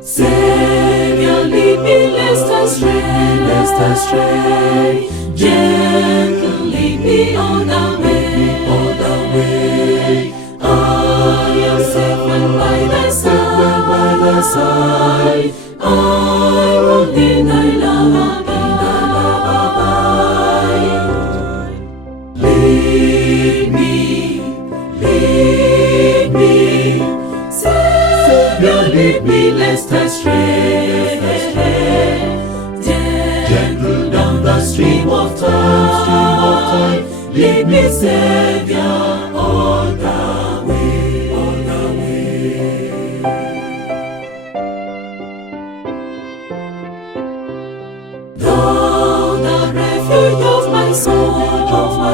Savior, lead me lest I stray, lest I stray. Gentle, lead me on the way, on the way. I am safe when by thy side, when by thy side. I will in thy love abide. Lead me, lead me. Savior, lead me lest I stray. Gentle down the stream of time, lead me, Savior, all the way, all the way. Thou the refuge of my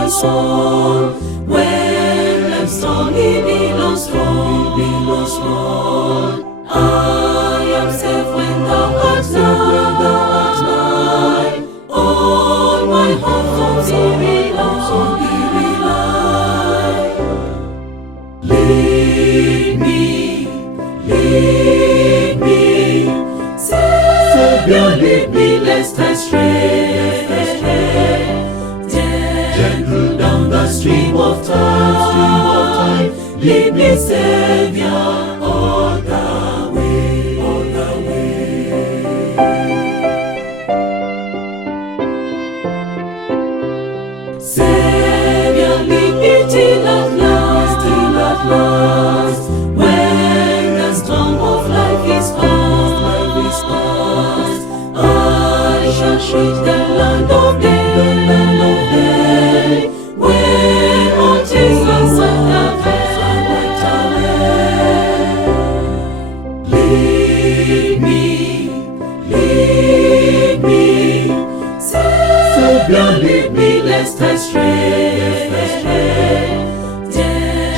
soul, when life's stormy billows roll, I am safe when thou art nigh. All my hopes on thee rely. Lead me, Savior, lead me lest I stray. Gentle down the stream of time, lead me, Savior, all the way, all the way. Savior, lead me till at last, when the storm of life is past, I shall reach the land of day, where all Jesus went away. Lead me, Savior, lead me lest I stray.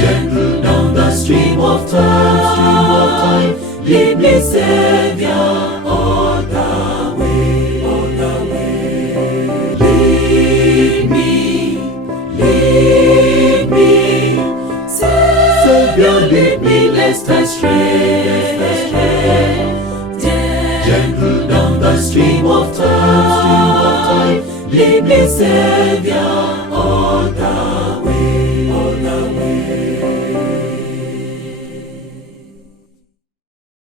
Gentle down the stream of time, lead me, Savior, all the way, all the way. Lead me, Savior, lead me lest I stray. Gentle down the stream of time, lead me, Savior, all the way.